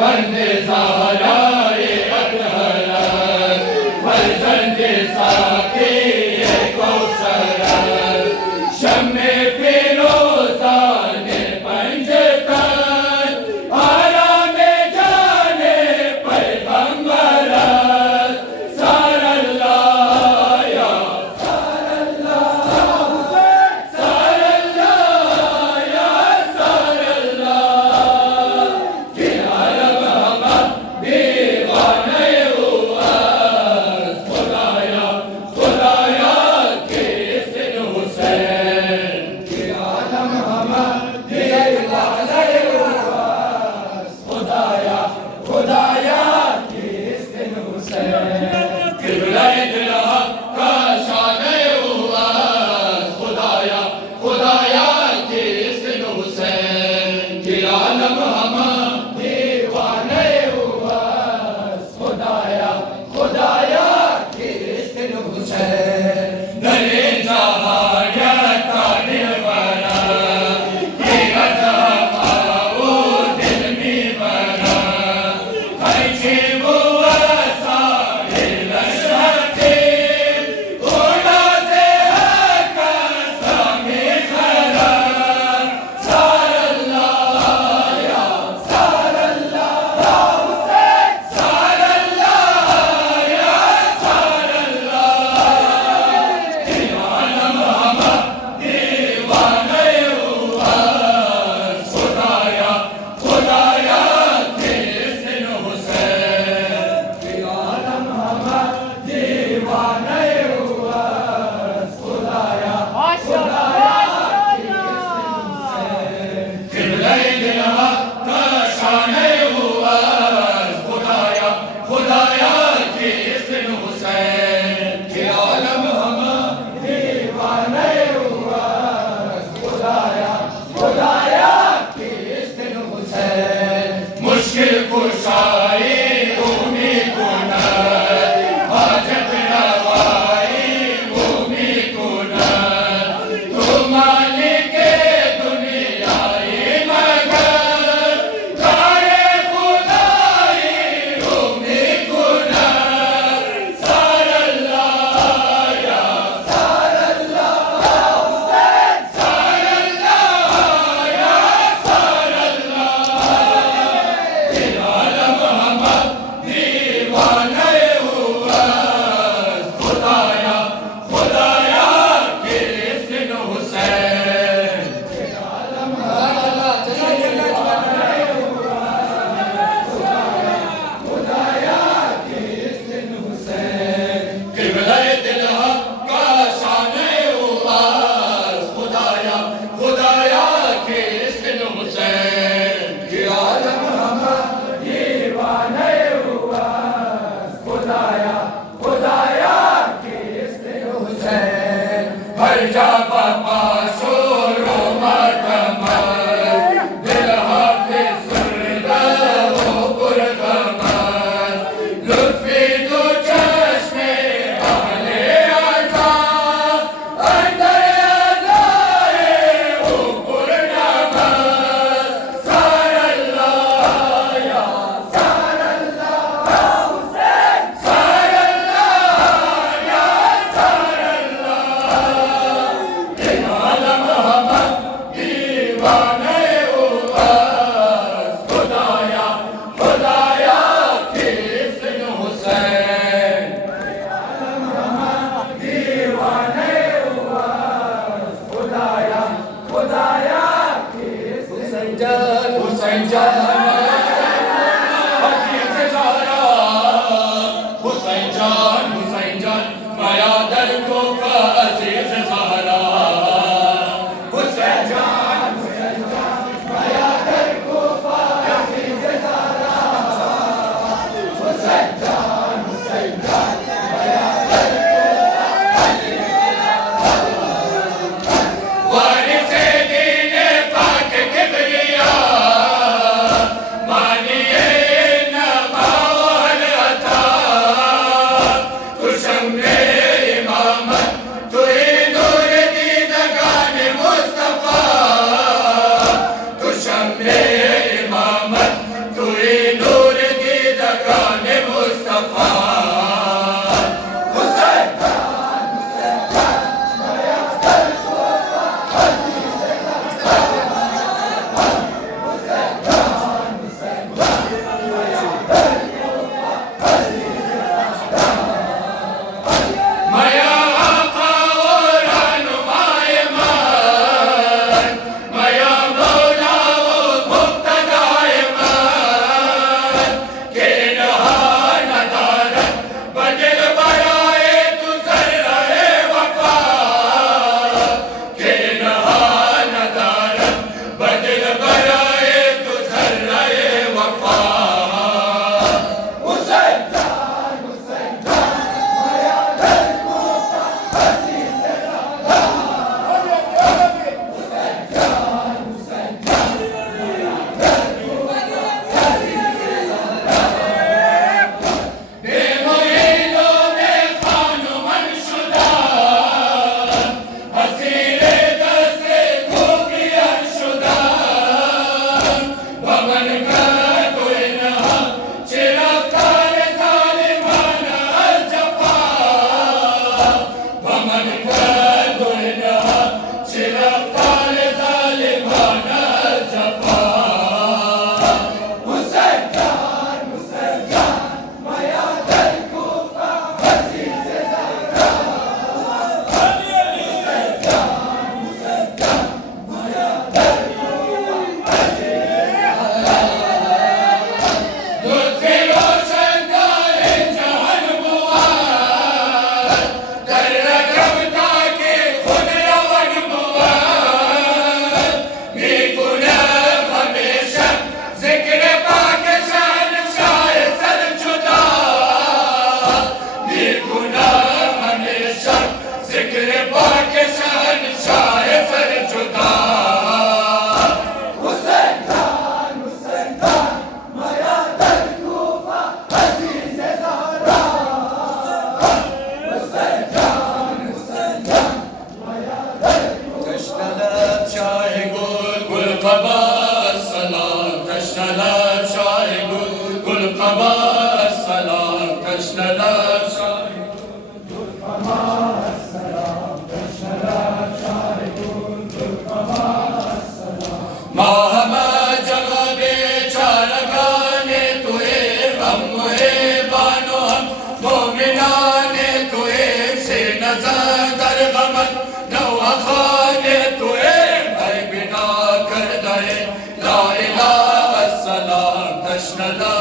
बंदे ज़हराए अतहर फर्जंदे साक़ी कौसर शम्मे फिरोज़ाने पंजतन आरामे जाने पैगंबर सारल्लाह या सारल्लाह सारल्लाह या सारल्लाह कि आलम हम दीवाने हुआ खुदाया खुदाया किसन हुसैन कि आलम हम दीवाने हुआ खुदाया खुदाया किसन हुसैन किबलाए दिल का शाने हुआ खुदाया खुदाया किसन हुसैन कि आलम हम दीवाने हुआ खुदाया खुदाया किसन हुसैन दरे जहाया ताने बना कि गजब आओ दिल में बना अच्छे बुआ साहिल लशते उड़ा से हका सामे खरा सारल्लाह या सारल्लाह हुसैन सारल्लाह या सारल्लाह कि आलम हम दीवाने हुआ खुदाया खुदाया किसन हुसैन कि आलम हम दीवाने हुआ खुदाया खुदाया किबलाए दिल का शाने हुआ खुदाया खुदाया किसन हुसैन कि आलम हम दीवाने हुआ खुदाया खुदाया किसन हुसैन मुश्किल कुशाई भूमि कुनर हाजत रवाई भूमि कुनर तू मालिक दुनियाई मगर तारे खुदाई भूमि कुनर सारल्लाह या सारल्लाह हुसैन सारल्लाह या सारल्लाह कि आलम हम दीवाने हुआ खुदाया खुदाया किसन हुसैन कि आलम खुदाया किसन हुसैन किबलाए दिल का शाने हुआ खुदाया खुदाया किसन हुसैन कि आलम हम दीवाने हुआ खुदाया खुदाया किसन हुसैन हर जा बाबा शोरो मकमल दिल हाफिज सुरदा हो पुरगमल लुत्फी दो चश्मे अहले आज़ा अंदर आज़ाए हो पुरनमल सारल्लाह या सारल्लाह हुसैन सारल्लाह या सारल्लाह कि आलम हम दीवाने हुआ खुदाया खुदाया किसन हुसैन आलम हम दीवाने हुआ खुदाया खुदाया किसन हुसैन जान अजीज ज़हरा हुसैन जान माया दर को का अजीज ज़हरा हुसैन जान माया दर को का अजीज ज़हरा हुसैन जान माया दर को वारिस दीन पाक किबरिया बमन का कोई नहा चिरफ्तार जालिमाना जफा बमन का कोई नहा चिरफ्तार जालिमाना जफा La